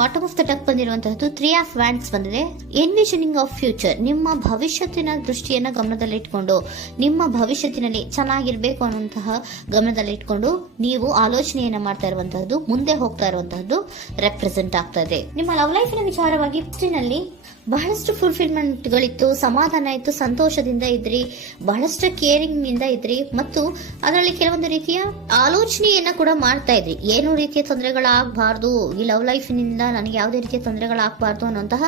Bottom of the ಟಕ್ ಬಂದಿರುವಂತಹದ್ದು 3 of wands ಬಂದಿದೆ. ಎನ್ವಿಷನಿಂಗ್ of future, ನಿಮ್ಮ ಭವಿಷ್ಯತ್ತಿನ ದೃಷ್ಟಿಯನ್ನ ಗಮನದಲ್ಲಿಟ್ಕೊಂಡು ನಿಮ್ಮ ಭವಿಷ್ಯತ್ತಿನಲ್ಲಿ ಚೆನ್ನಾಗಿರ್ಬೇಕು ಅನ್ನುವಂತಹ ಗಮನದಲ್ಲಿಟ್ಕೊಂಡು ನೀವು ಆಲೋಚನೆಯನ್ನ ಮಾಡ್ತಾ ಇರುವಂತಹದ್ದು, ಮುಂದೆ ಹೋಗ್ತಾ ಇರುವಂತಹದ್ದು ರೆಪ್ರೆಸೆಂಟ್ ಆಗ್ತಾ ಇದೆ. ನಿಮ್ಮ ಲವ್ ಲೈಫ್ ನ ವಿಚಾರವಾಗಿ ನಲ್ಲಿ ಬಹಳಷ್ಟು ಫುಲ್ಫಿಲ್ಮೆಂಟ್ ಗಳಿತ್ತು, ಸಮಾಧಾನ ಇತ್ತು, ಸಂತೋಷದಿಂದ ಇದ್ರಿ, ಬಹಳಷ್ಟು ಕೇರಿಂಗ್ ನಿಂದ ಇದ್ರಿ ಮತ್ತು ಅದರಲ್ಲಿ ಕೆಲವೊಂದು ರೀತಿಯ ಆಲೋಚನೆಯನ್ನ ಕೂಡ ಮಾಡ್ತಾ ಇದ್ರಿ. ಏನು ರೀತಿಯ ತೊಂದರೆಗಳಾಗಬಾರ್ದು, ಈ ಲವ್ ಲೈಫ್ ನಿಂದ ನನಗೆ ಯಾವುದೇ ರೀತಿಯ ತೊಂದರೆಗಳಾಗಬಾರ್ದು ಅನ್ನೋಂತಹ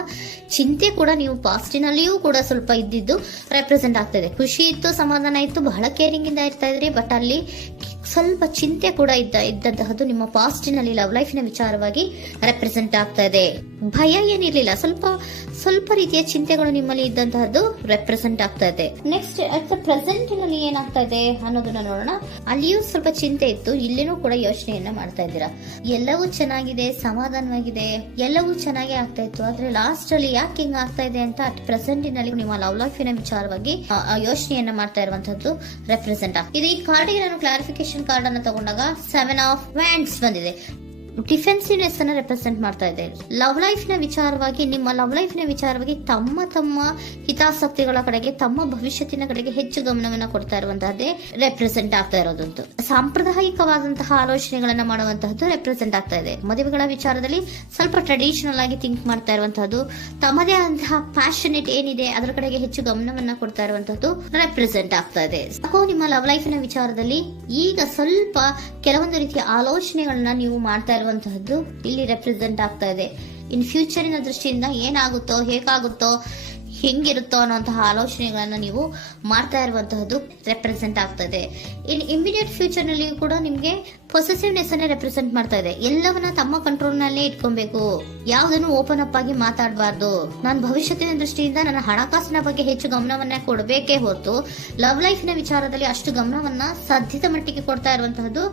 ಚಿಂತೆ ಕೂಡ ನೀವು ಪಾಸ್ಟಿನಲ್ಲಿಯೂ ಕೂಡ ಸ್ವಲ್ಪ ಇದ್ದಿದ್ದು ರೆಪ್ರೆಸೆಂಟ್ ಆಗ್ತಾ ಇದೆ. ಖುಷಿ ಇತ್ತು, ಸಮಾಧಾನ ಇತ್ತು, ಬಹಳ ಕೇರಿಂಗ್ ಇಂದ ಇರ್ತಾ ಇದ್ರಿ, ಬಟ್ ಅಲ್ಲಿ ಸ್ವಲ್ಪ ಚಿಂತೆ ಕೂಡ ಇದ್ದಂತಹದ್ದು ನಿಮ್ಮ ಪಾಸ್ಟಿನಲ್ಲಿ ಲವ್ ಲೈಫ್ ನ ವಿಚಾರವಾಗಿ ರೆಪ್ರೆಸೆಂಟ್ ಆಗ್ತಾ ಇದೆ. ಭಯ ಏನಿರ್ಲಿಲ್ಲ, ಸ್ವಲ್ಪ ರೀತಿಯ ಚಿಂತೆಗಳು ನಿಮ್ಮಲ್ಲಿ ಇದ್ದಂತಹದ್ದು ರೆಪ್ರೆಸೆಂಟ್ ಆಗ್ತಾ ಇದೆ. ನೆಕ್ಸ್ಟ್ ಅಟ್ ದ ಪ್ರೆಸೆಂಟ್ ನಲ್ಲಿ ಏನಾಗ್ತಾ ಇದೆ ಅನ್ನೋದನ್ನ ನೋಡೋಣ. ಅಲ್ಲಿಯೂ ಸ್ವಲ್ಪ ಚಿಂತೆ ಇತ್ತು, ಇಲ್ಲಿನೂ ಕೂಡ ಯೋಚನೆಯನ್ನ ಮಾಡ್ತಾ ಇದ್ದೀರಾ. ಎಲ್ಲವೂ ಚೆನ್ನಾಗಿದೆ, ಸಮಾಧಾನವಾಗಿದೆ, ಎಲ್ಲವೂ ಚೆನ್ನಾಗಿ ಆಗ್ತಾ ಇತ್ತು, ಆದ್ರೆ ಲಾಸ್ಟ್ ಅಲ್ಲಿ ಯಾಕೆ ಹಿಂಗ್ ಆಗ್ತಾ ಇದೆ ಅಂತ ಅಟ್ ಪ್ರೆಸೆಂಟ್ ನಲ್ಲಿ ನಿಮ್ಮ ಲವ್ ಲೈಫಿನ ವಿಚಾರವಾಗಿ ಯೋಚನೆಯನ್ನ ಮಾಡ್ತಾ ಇರುವಂತದ್ದು ರೆಪ್ರೆಸೆಂಟ್ ಆಗ್ತದೆ. ಈ ಕಾರ್ಡ್ ಗೆ ನಾನು ಕ್ಲಾರಿಫಿಕೇಶನ್ ಕಾರ್ಡ್ ಅನ್ನು ತಗೊಂಡಾಗ 7 ಆಫ್ ವ್ಯಾಂಡ್ಸ್ ಬಂದಿದೆ. ಡಿಫೆನ್ಸಿವ್ನೆಸ್ ಅನ್ನ ರೆಪ್ರೆಸೆಂಟ್ ಮಾಡ್ತಾ ಇದೆ. ಲವ್ ಲೈಫ್ ನ ವಿಚಾರವಾಗಿ, ನಿಮ್ಮ ಲವ್ ಲೈಫ್ ನ ವಿಚಾರವಾಗಿ ತಮ್ಮ ಹಿತಾಸಕ್ತಿಗಳ ಕಡೆಗೆ, ತಮ್ಮ ಭವಿಷ್ಯತ್ತಿನ ಕಡೆಗೆ ಹೆಚ್ಚು ಗಮನವನ್ನ ಕೊಡ್ತಾ ಇರುವಂತಹದ್ದೇ ರೆಪ್ರೆಸೆಂಟ್ ಆಗ್ತಾ ಇರೋದಂತೂ. ಸಾಂಪ್ರದಾಯಿಕವಾದಂತಹ ಆಲೋಚನೆಗಳನ್ನ ಮಾಡುವಂತಹದ್ದು ರೆಪ್ರೆಸೆಂಟ್ ಆಗ್ತಾ ಇದೆ. ಮದುವೆಗಳ ವಿಚಾರದಲ್ಲಿ ಸ್ವಲ್ಪ ಟ್ರೆಡಿಷನಲ್ ಆಗಿ ಥಿಂಕ್ ಮಾಡ್ತಾ ಇರುವಂತಹದ್ದು, ತಮ್ಮದೇ ಆದಂತಹ ಪ್ಯಾಷನೇಟ್ ಏನಿದೆ ಅದರ ಕಡೆಗೆ ಹೆಚ್ಚು ಗಮನವನ್ನ ಕೊಡ್ತಾ ಇರುವಂತಹದ್ದು ರೆಪ್ರೆಸೆಂಟ್ ಆಗ್ತಾ ಇದೆ. ನಿಮ್ಮ ಲವ್ ಲೈಫ್ ನ ವಿಚಾರದಲ್ಲಿ ಈಗ ಸ್ವಲ್ಪ ಕೆಲವೊಂದು ರೀತಿಯ ಆಲೋಚನೆಗಳನ್ನ ನೀವು ಮಾಡ್ತಾ ಇರುವಂತಹದ್ದು ಇಲ್ಲಿ ರೆಪ್ರೆಸೆಂಟ್ ಆಗ್ತಾ ಇದೆ. ಇನ್ ಫ್ಯೂಚರಿನ ದೃಷ್ಟಿಯಿಂದ ಏನಾಗುತ್ತೋ, ಹೇಗಾಗುತ್ತೋ, ಹೆಂಗಿರುತ್ತೋ ಅನ್ನುವಂತಹ ಆಲೋಚನೆಗಳನ್ನ ನೀವು ಮಾಡ್ತಾ ಇರುವಂತಹದ್ದು ರೆಪ್ರೆಸೆಂಟ್ ಆಗ್ತದೆ. ಇನ್ ಇಮಿಡಿಯೇಟ್ ಫ್ಯೂಚರ್ ನಲ್ಲಿ ಕೂಡ ನಿಮ್ಗೆ ಪೊಸೆಸಿವ್ನೆಸ್ ಅನ್ನೇ ರೆಪ್ರೆಸೆಂಟ್ ಮಾಡ್ತಾ ಇದೆ. ಎಲ್ಲವನ್ನ ತಮ್ಮ ಕಂಟ್ರೋಲ್ ನಲ್ಲೇ ಇಟ್ಕೊಬೇಕು, ಯಾವುದನ್ನು ಓಪನ್ ಅಪ್ ಆಗಿ ಮಾತಾಡಬಾರ್ದು. ನಾನು ಭವಿಷ್ಯತ್ತಿನ ದೃಷ್ಟಿಯಿಂದ ನನ್ನ ಹಣಕಾಸಿನ ಬಗ್ಗೆ ಹೆಚ್ಚು ಗಮನವನ್ನ ಕೊಡಬೇಕೇ ಹೊರತು ಲವ್ ಲೈಫ್ ನ ವಿಚಾರದಲ್ಲಿ ಅಷ್ಟು ಗಮನವನ್ನ ಸದ್ಯದ ಮಟ್ಟಿಗೆ ಕೊಡ್ತಾ ಇರುವಂತಹದ್ದು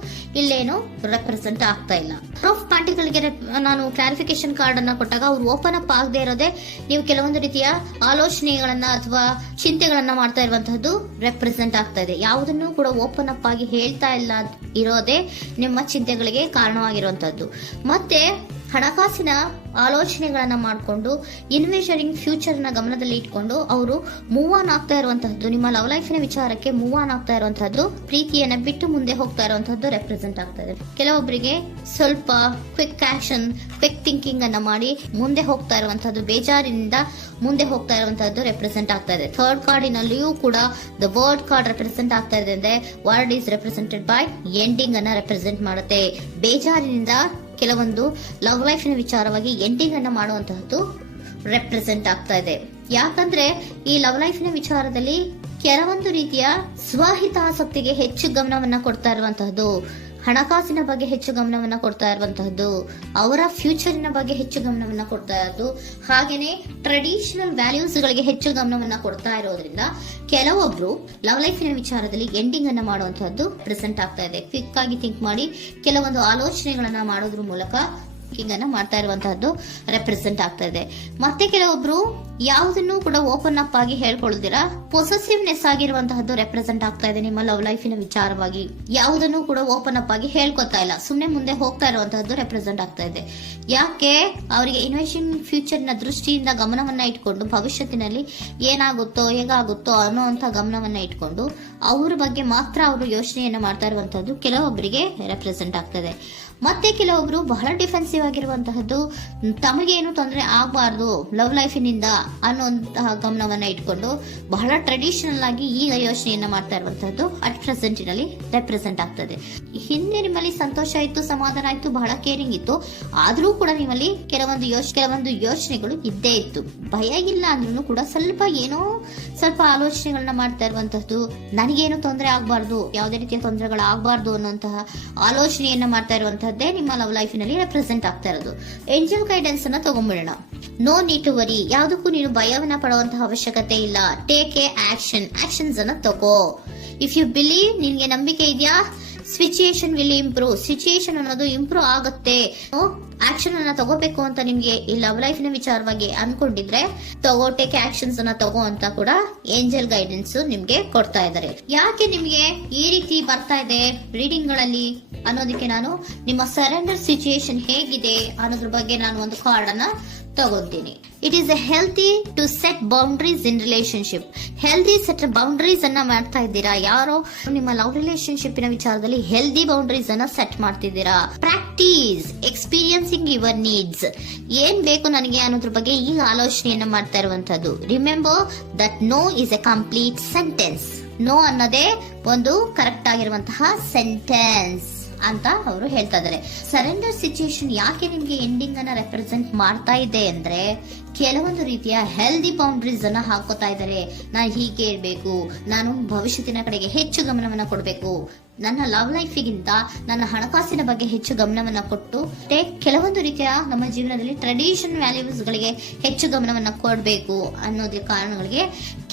ಇಲ್ಲೇನು ರೆಪ್ರೆಸೆಂಟ್ ಆಗ್ತಾ ಇಲ್ಲ. ಆಫ್ ಪಾರ್ಟಿಗಳಿಗೆ ನಾನು ಕ್ಲಾರಿಫಿಕೇಶನ್ ಕಾರ್ಡ್ ಅನ್ನ ಕೊಟ್ಟಾಗ ಅವ್ರು ಓಪನ್ ಅಪ್ ಆಗದೆ ಇರೋದೇ ನೀವು ಕೆಲವೊಂದು ರೀತಿಯ ಆಲೋಚನೆಗಳನ್ನ ಅಥವಾ ಚಿಂತೆಗಳನ್ನ ಮಾಡ್ತಾ ಇರುವಂತಹದ್ದು ರೆಪ್ರೆಸೆಂಟ್ ಆಗ್ತಾ ಇದೆ. ಯಾವುದನ್ನು ಕೂಡ ಓಪನ್ ಅಪ್ ಆಗಿ ಹೇಳ್ತಾ ಇಲ್ಲ ಇರೋದೇ ನಿಮ್ಮ ಚಿಂತೆಗಳಿಗೆ ಕಾರಣವಾಗಿರುವಂತಹದ್ದು. ಮತ್ತೆ ಹಣಕಾಸಿನ ಆಲೋಚನೆಗಳನ್ನ ಮಾಡಿಕೊಂಡು ಇನ್ವೆಸ್ಟರಿಂಗ್ ಫ್ಯೂಚರ್ ನ ಗಮನದಲ್ಲಿ ಇಟ್ಕೊಂಡು ಅವರು ಮೂವ್ ಆನ್ ಆಗ್ತಾ ಇರುವಂತಹದ್ದು, ನಿಮ್ಮ ಲವ್ ಲೈಫಿನ ವಿಚಾರಕ್ಕೆ ಮೂವ್ ಆನ್ ಆಗ್ತಾ ಇರುವಂತಹದ್ದು, ಪ್ರೀತಿಯನ್ನ ಬಿಟ್ಟು ಮುಂದೆ ಹೋಗ್ತಾ ಇರುವಂತಹದ್ದು ರೆಪ್ರೆಸೆಂಟ್ ಆಗ್ತಾ ಇದೆ. ಕೆಲವೊಬ್ಬರಿಗೆ ಸ್ವಲ್ಪ ಕ್ವಿಕ್ ಆಕ್ಷನ್, ಕ್ವಿಕ್ ಥಿಂಕಿಂಗ್ ಅನ್ನ ಮಾಡಿ ಮುಂದೆ ಹೋಗ್ತಾ ಇರುವಂತಹದ್ದು, ಬೇಜಾರಿನಿಂದ ಮುಂದೆ ಹೋಗ್ತಾ ಇರುವಂತಹದ್ದು ರೆಪ್ರೆಸೆಂಟ್ ಆಗ್ತಾ ಇದೆ. ಥರ್ಡ್ ಕಾರ್ಡಿನಲ್ಲಿಯೂ ಕೂಡ ದ ವರ್ಡ್ ಕಾರ್ಡ್ ರೆಪ್ರೆಸೆಂಟ್ ಆಗ್ತಾ ಇದೆ ಅಂದ್ರೆ word is represented by ending ಅನ್ನ ರೆಪ್ರೆಸೆಂಟ್ ಮಾಡುತ್ತೆ. ಬೇಜಾರಿನಿಂದ ಕೆಲವೊಂದು ಲವ್ ಲೈಫ್ ನ ವಿಚಾರವಾಗಿ ಎಂಡಿಂಗ್ ಅನ್ನ ಮಾಡುವಂತಹದ್ದು ರೆಪ್ರೆಸೆಂಟ್ ಆಗ್ತಾ ಇದೆ. ಯಾಕಂದ್ರೆ ಈ ಲವ್ ಲೈಫ್ ನ ವಿಚಾರದಲ್ಲಿ ಕೆಲವೊಂದು ರೀತಿಯ ಸ್ವಹಿತಾಸಕ್ತಿಗೆ ಹೆಚ್ಚು ಗಮನವನ್ನ ಕೊಡ್ತಾ ಇರುವಂತಹದ್ದು, ಹಣಕಾಸಿನ ಬಗ್ಗೆ ಹೆಚ್ಚು ಗಮನವನ್ನ ಕೊಡ್ತಾ ಇರುವಂತಹದ್ದು, ಅವರ ಫ್ಯೂಚರಿನ ಬಗ್ಗೆ ಹೆಚ್ಚು ಗಮನವನ್ನ ಕೊಡ್ತಾ ಇರೋದು, ಹಾಗೇನೆ ಟ್ರೆಡಿಷನಲ್ ವ್ಯಾಲ್ಯೂಸ್ ಗಳಿಗೆ ಹೆಚ್ಚು ಗಮನವನ್ನ ಕೊಡ್ತಾ ಇರೋದ್ರಿಂದ ಕೆಲವೊಬ್ರು ಲವ್ ಲೈಫಿನ ವಿಚಾರದಲ್ಲಿ ಎಂಡಿಂಗ್ ಅನ್ನ ಮಾಡುವಂತಹದ್ದು ಪ್ರೆಸೆಂಟ್ ಆಗ್ತಾ ಇದೆ. ಕ್ವಿಕ್ ಆಗಿ ಥಿಂಕ್ ಮಾಡಿ ಕೆಲವೊಂದು ಆಲೋಚನೆಗಳನ್ನ ಮಾಡೋದ್ರ ಮೂಲಕ ಅನ್ನ ಮಾಡ್ತಾ ಇರುವಂತಹದ್ದು ರೆಪ್ರೆಸೆಂಟ್ ಆಗ್ತಾ ಇದೆ. ಮತ್ತೆ ಕೆಲವೊಬ್ರು ಯಾವುದನ್ನು ಕೂಡ ಓಪನ್ ಅಪ್ ಆಗಿ ಹೇಳ್ಕೊಳ್ಳುದಿರಾ ಪೊಸೆಸಿವ್ನೆಸ್ ಆಗಿರುವಂತಹದ್ದು ರೆಪ್ರೆಸೆಂಟ್ ಆಗ್ತಾ ಇದೆ. ನಿಮ್ಮ ಲವ್ ಲೈಫಿನ ವಿಚಾರವಾಗಿ ಯಾವುದನ್ನು ಕೂಡ ಓಪನ್ ಅಪ್ ಆಗಿ ಹೇಳ್ಕೊತಾ ಇಲ್ಲ, ಸುಮ್ನೆ ಮುಂದೆ ಹೋಗ್ತಾ ಇರುವಂತಹದ್ದು ರೆಪ್ರೆಸೆಂಟ್ ಆಗ್ತಾ ಇದೆ. ಯಾಕೆ ಅವರಿಗೆ ಇನ್ವೆಸ್ಟಿಂಗ್ ಫ್ಯೂಚರ್ ನ ದೃಷ್ಟಿಯಿಂದ ಗಮನವನ್ನ ಇಟ್ಕೊಂಡು ಭವಿಷ್ಯತ್ತಿನಲ್ಲಿ ಏನಾಗುತ್ತೋ, ಹೇಗಾಗುತ್ತೋ ಅನ್ನೋಂತ ಗಮನವನ್ನ ಇಟ್ಕೊಂಡು ಅವ್ರ ಬಗ್ಗೆ ಮಾತ್ರ ಅವರು ಯೋಚನೆಯನ್ನ ಮಾಡ್ತಾ ಇರುವಂತಹದ್ದು ಕೆಲವೊಬ್ಬರಿಗೆ ರೆಪ್ರೆಸೆಂಟ್ ಆಗ್ತದೆ. ಮತ್ತೆ ಕೆಲವೊಬ್ರು ಬಹಳ ಡಿಫೆನ್ಸಿವ್ ಆಗಿರುವಂತಹದ್ದು, ತಮಗೇನು ತೊಂದರೆ ಆಗಬಾರ್ದು ಲವ್ ಲೈಫಿನಿಂದ ಅನ್ನುವಂತಹ ಗಮನವನ್ನ ಇಟ್ಕೊಂಡು ಬಹಳ ಟ್ರೆಡಿಷನಲ್ ಆಗಿ ಈಗ ಯೋಚನೆಯನ್ನ ಮಾಡ್ತಾ ಇರುವಂತಹದ್ದು ಅಟ್ ಪ್ರೆಸೆಂಟ್ ನಲ್ಲಿ ರೆಪ್ರೆಸೆಂಟ್ ಆಗ್ತದೆ. ಹಿಂದೆ ನಿಮ್ಮಲ್ಲಿ ಸಂತೋಷ ಇತ್ತು, ಸಮಾಧಾನ ಇತ್ತು, ಬಹಳ ಕೇರಿಂಗ್ ಇತ್ತು, ಆದ್ರೂ ಕೂಡ ನಿಮ್ಮಲ್ಲಿ ಕೆಲವೊಂದು ಯೋಚನೆಗಳು ಇದ್ದೇ ಇತ್ತು. ಭಯ ಇಲ್ಲ ಅಂದ್ರೂ ಕೂಡ ಸ್ವಲ್ಪ ಆಲೋಚನೆಗಳನ್ನ ಮಾಡ್ತಾ ಇರುವಂತಹದ್ದು, ನನಗೇನು ತೊಂದರೆ ಆಗಬಾರ್ದು, ಯಾವುದೇ ರೀತಿಯ ತೊಂದರೆಗಳು ಆಗಬಾರ್ದು ಅನ್ನುವಂತಹ ಆಲೋಚನೆಯನ್ನ ಮಾಡ್ತಾ ಇರುವಂತಹದ್ದೇ ನಿಮ್ಮ ಲವ್ ಲೈಫ್ ನಲ್ಲಿ ರೆಪ್ರೆಸೆಂಟ್ ಆಗ್ತಾ ಇರೋದು. ಏಂಜಲ್ ಗೈಡೆನ್ಸ್ ಅನ್ನ ತಗೊಂಡ್ಬಿಡೋಣ. ನೋ ನೀಡ್ ಟು ವರಿ, ಯಾವುದಕ್ಕೂ ನೀನು ಭಯವನ್ನ ಪಡುವಂತಹ ಅವಶ್ಯಕತೆ ಇಲ್ಲ. ಟೇಕ್ ಎ ಆಕ್ಷನ್ಸ್ ಅನ್ನ ತಗೋ. ಇಫ್ ಯು ಬಿಲೀವ್, ನಿನ್ಗೆ ನಂಬಿಕೆ ಇದೆಯಾ, ಸಿಚುಯೇಷನ್ ವಿಲ್ ಇಂಪ್ರೂವ್. ಸಿಚುಯೇಷನ್ ಅನ್ನೋದು ಇಂಪ್ರೂವ್ ಆಗುತ್ತೆ. ಆಕ್ಷನ್ ಅನ್ನ ತಗೋಬೇಕು ಅಂತ ನಿಮ್ಗೆ ಈ ಲವ್ ಲೈಫ್ ನ ವಿಚಾರವಾಗಿ ಅನ್ಕೊಂಡಿದ್ರೆ ಟೇಕ್ ಆಕ್ಷನ್ಸ್ ಅನ್ನ ತಗೋ ಅಂತ ಕೂಡ ಏಂಜಲ್ ಗೈಡೆನ್ಸ್ ನಿಮ್ಗೆ ಕೊಡ್ತಾ ಇದ್ದಾರೆ. ಯಾಕೆ ನಿಮ್ಗೆ ಈ ರೀತಿ ಬರ್ತಾ ಇದೆ ರೀಡಿಂಗ್ ಗಳಲ್ಲಿ ಅನ್ನೋದಕ್ಕೆ ನಾನು ನಿಮ್ಮ ಸರೆಂಡರ್ ಸಿಚುಯೇಷನ್ ಹೇಗಿದೆ ಅನ್ನೋದ್ರ ಬಗ್ಗೆ ನಾನು ಒಂದು ಕಾರ್ಡ್ ಅನ್ನ ತಗೋತೀನಿ. It is a healthy to set boundaries in relationship. Healthy set boundaries ಅನ್ನ ಮಾಡ್ತಾ ಇದ್ದೀರಾ. ಯಾರೋ ನಿಮ್ಮ ಲವ್ ರಿಲೇಶನ್ಶಿಪ್ ನ ವಿಚಾರದಲ್ಲಿ ಹೆಲ್ದಿ ಬೌಂಡ್ರೀಸ್ ಅನ್ನ ಸೆಟ್ ಮಾಡ್ತಿದ್ದೀರಾ. Practice experiencing your needs. ಏನ್ ಬೇಕು ನನಗೆ ಅನ್ನೋದ್ರ ಬಗ್ಗೆ ಈಗ ಆಲೋಚನೆಯನ್ನ ಮಾಡ್ತಾ ಇರುವಂತದ್ದು. Remember that no is a complete sentence. No ಅನ್ನೋದೇ ಒಂದು ಕರೆಕ್ಟ್ ಆಗಿರುವಂತಹ ಸೆಂಟೆನ್ಸ್ ಅಂತ ಅವರು ಹೇಳ್ತಾ ಇದ್ದಾರೆ. ಸರೆಂಡರ್ ಸಿಚುಯೇಷನ್ ಯಾಕೆ ನಿಮ್ಗೆ ಎಂಡಿಂಗ್ ಅನ್ನ ರೆಪ್ರೆಸೆಂಟ್ ಮಾಡ್ತಾ ಇದೆ ಅಂದ್ರೆ ಕೆಲವೊಂದು ರೀತಿಯ ಹೆಲ್ದಿ ಬೌಂಡ್ರೀಸ್ ಅನ್ನ ಹಾಕೋತಾ ಇದ್ದಾರೆ. ನಾನು ಹೀಗೆ ಇರ್ಬೇಕು, ನಾನು ಭವಿಷ್ಯತ್ತಿನ ಕಡೆಗೆ ಹೆಚ್ಚು ಗಮನವನ್ನ ಕೊಡಬೇಕು, ನನ್ನ ಲವ್ ಲೈಫಿಗಿಂತ ನನ್ನ ಹಣಕಾಸಿನ ಬಗ್ಗೆ ಹೆಚ್ಚು ಗಮನವನ್ನ ಕೊಟ್ಟು ಕೆಲವೊಂದು ರೀತಿಯ ನಮ್ಮ ಜೀವನದಲ್ಲಿ ಟ್ರೆಡಿಷನ್ ವ್ಯಾಲ್ಯೂಸ್ ಗಳಿಗೆ ಹೆಚ್ಚು ಗಮನವನ್ನ ಕೊಡಬೇಕು ಅನ್ನೋದ್ರ ಕಾರಣಗಳಿಗೆ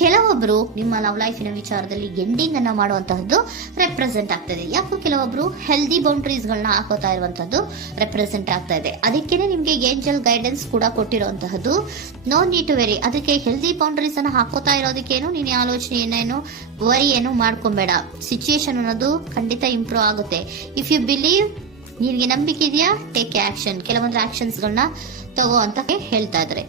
ಕೆಲವೊಬ್ರು ನಿಮ್ಮ ಲವ್ ಲೈಫಿನ ವಿಚಾರದಲ್ಲಿ ಎಂಡಿಂಗ್ ಅನ್ನ ಮಾಡುವಂತಹದ್ದು ರೆಪ್ರೆಸೆಂಟ್ ಆಗ್ತದೆ. ಯಾಕೋ ಕೆಲವೊಬ್ರು ಹೆಲ್ದಿ ಬೌಂಡ್ರೀಸ್ ಗಳನ್ನ ಹಾಕೋತಾ ಇರುವಂತದ್ದು ರೆಪ್ರೆಸೆಂಟ್ ಆಗ್ತಾ ಇದೆ. ಅದಕ್ಕೇನೆ ನಿಮ್ಗೆ ಏಂಜಲ್ ಗೈಡೆನ್ಸ್ ಕೂಡ ಕೊಟ್ಟಿರುವಂತಹದ್ದು. No need to worry. ಅದಕ್ಕೆ ಹೆಲ್ದಿ ಬೌಂಡ್ರೀಸ್ ಅನ್ನ ಹಾಕೋತಾ ಇರೋದಕ್ಕೇನು ನೀನು ಆಲೋಚನೆಯನ್ನೇನು ವರಿ ಏನು ಮಾಡ್ಕೊಂಬೇಡ. ಸಿಚುಯೇಷನ್ ಅನ್ನೋದು ಖಂಡಿತ ಇಂಪ್ರೂವ್ ಆಗುತ್ತೆ. ಇಫ್ ಯು ಬಿಲೀವ್, ನಿನ್ಗೆ ನಂಬಿಕೆ ಇದೆಯಾ, ಟೇಕ್ ಆಕ್ಷನ್. ಕೆಲವೊಂದು ಆಕ್ಷನ್ಸ್ ಗಳನ್ನ ತಗೋ ಅಂತ ಹೇಳ್ತಾ ಇದ್ದಾರೆ.